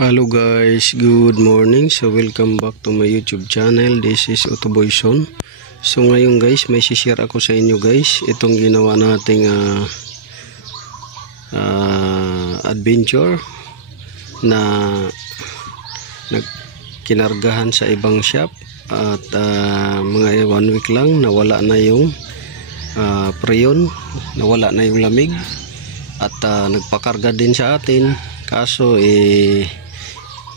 Hello guys, good morning. So welcome back to my YouTube channel. This is Otoboy Son. So ngayon guys, may share ako sa inyo guys. Itong ginawa nating adventure na kinargahan sa ibang shop. At mga 1 week lang nawala na yung preyon, nawala na yung lamig. At nagpakarga din sa atin. Kaso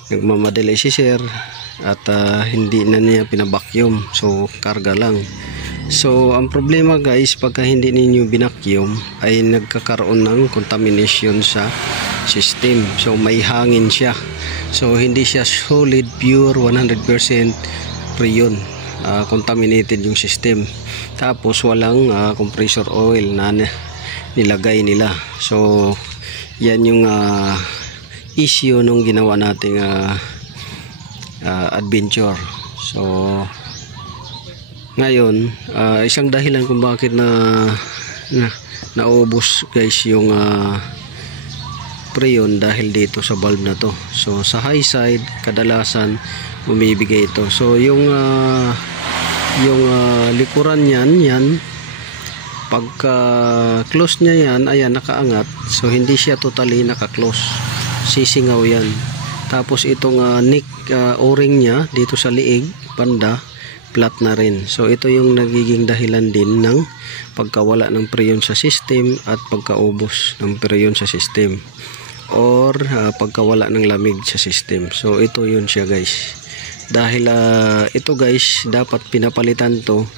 nagmamadali si sir at hindi na niya pinabakyum, so karga lang. So ang problema guys, pagka hindi ninyo binakyum ay nagkakaroon ng contamination sa system. So may hangin siya, so hindi siya solid, pure 100% preyon. Contaminated yung system. Tapos walang compressor oil na nilagay nila. So yan yung issue nung ginawa nating adventure. So ngayon isang dahilan kung bakit naubos guys yung preyon dahil dito sa bulb na to. So sa high side kadalasan bumibigay ito. So yung likuran yan pagka close niya yan, ayan, nakaangat. So hindi siya totally naka-close, sisingaw yan. Tapos itong neck o-ring niya dito sa liig banda, flat na rin. So ito yung nagiging dahilan din ng pagkawala ng preyon sa system at pagkaubos ng preyon sa system, or pagkawala ng lamig sa system. So ito yun siya guys. Dahil ito guys, dapat pinapalitan to.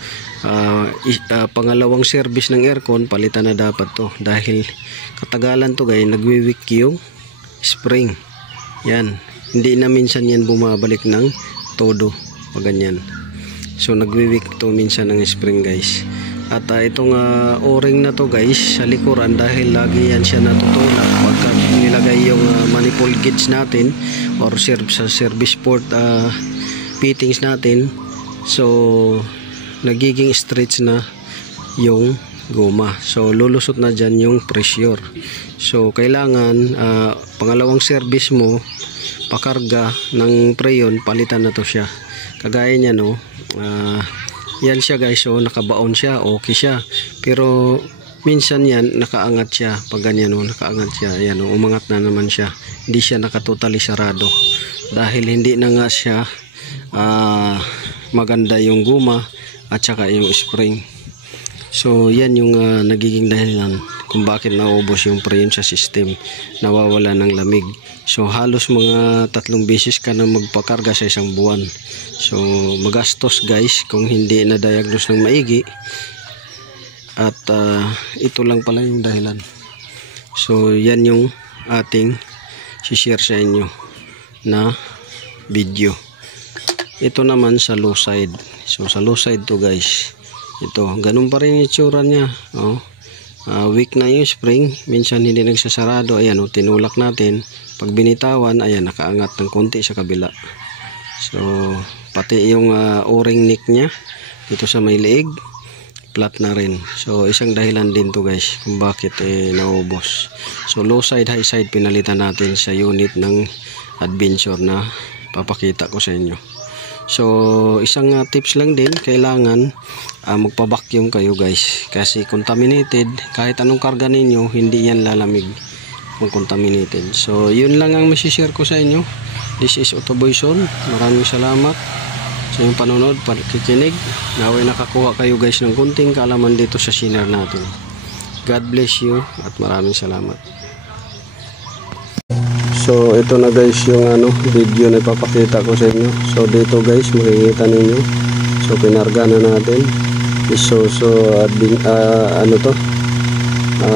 Pangalawang service ng aircon, palitan na dapat to. Dahil katagalan to guys, nagwi-weak yung spring. Yan, hindi na minsan yan bumabalik ng todo o ganyan. So nagwi-weak to minsan ng spring guys. At itong o-ring na to guys sa likuran, dahil lagi yan siya natutulak pagka nilagay yung manifold gauge natin or sa service port fittings natin. So nagiging stretch na yung goma, so lulusot na dyan yung pressure. So kailangan pangalawang service mo, pakarga ng preyon, palitan na to siya. Kagaya niya no, yan siya guys. So nakabaon siya, okay siya, pero minsan yan nakaangat siya. Pag ganyan no, nakaangat siya, yan no, umangat na naman siya. Hindi siya nakatotally sarado dahil hindi na nga siya maganda yung guma at saka yung spring. So yan yung nagiging dahilan kung bakit naubos yung preyon sa system, nawawala ng lamig. So halos mga 3 beses ka na magpakarga sa isang buwan. So magastos guys kung hindi na diagnose ng maigi. At ito lang pala yung dahilan. So yan yung ating share sa inyo na video. Ito naman sa low side. So sa low side to guys, ito ganun pa rin yung itsura nya. Weak na yung spring, minsan hindi nagsasarado. Ayan tinulak natin, pag binitawan ayan nakaangat ng konti sa kabila. So pati yung o-ring neck nya dito sa may liig, flat na rin. So isang dahilan din to guys kung bakit naubos. So low side, high side pinalitan natin sa unit ng adventure na papakita ko sa inyo. So isang tips lang din, kailangan magpa-vacuum kayo guys, kasi contaminated. Kahit anong karga ninyo, hindi yan lalamig kung contaminated. So yun lang ang masishare ko sa inyo. This is Otoboy Son. Maraming salamat sa inyong panonood, pagkikinig. Naway nakakuha kayo guys ng kunting kaalaman dito sa share natin. God bless you at maraming salamat. So ito na guys yung video na ipapakita ko sa inyo. So dito guys makikita ninyo. So pinarga na natin.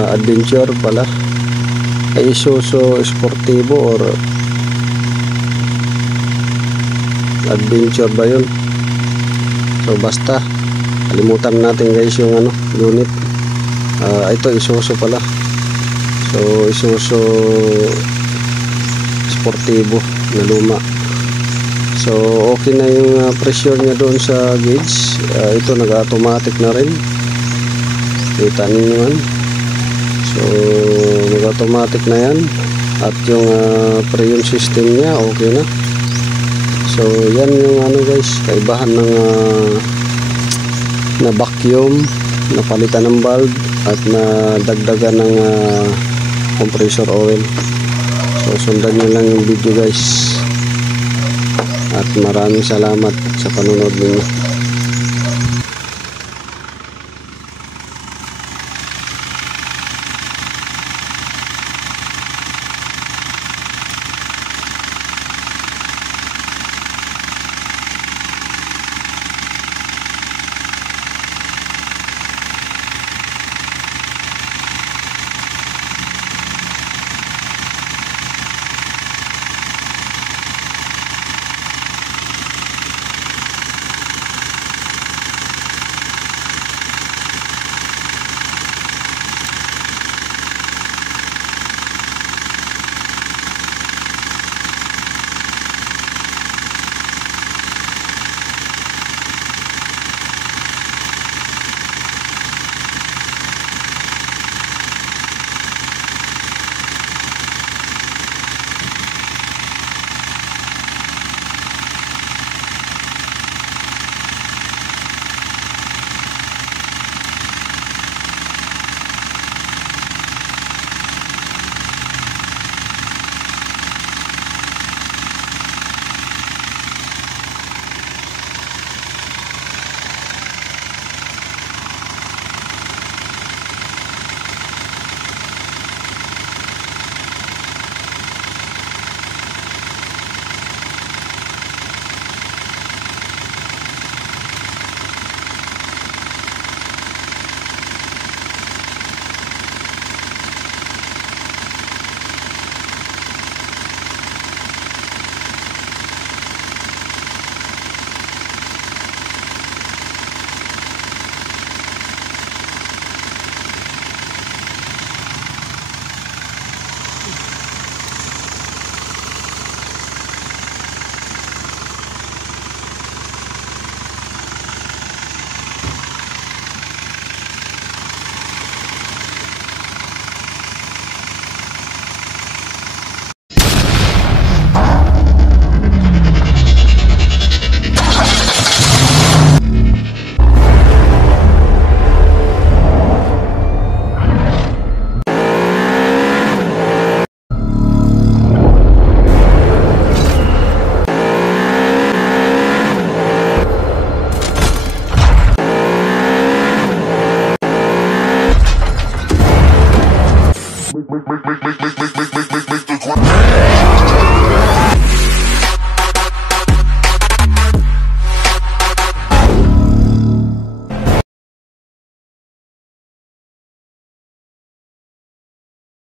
Adventure pala. Isuzu Sportivo or Adventure ba yun? So basta kalimutan natin guys yung unit. Ito Isuzu pala. So Isuzu Sportivo na luma. So okay na yung pressure niya doon sa gauge. Ito nag-automatic na rin, kita ninyo yan. So nag-automatic na yan. at yung preyon system niya okay na. So yan yung ano guys, kaibahan ng na vacuum, napalitan ng bulb at nadagdagan ng compressor oil. So sundan nyo lang yung video guys, at maraming salamat sa panonood ninyo. Make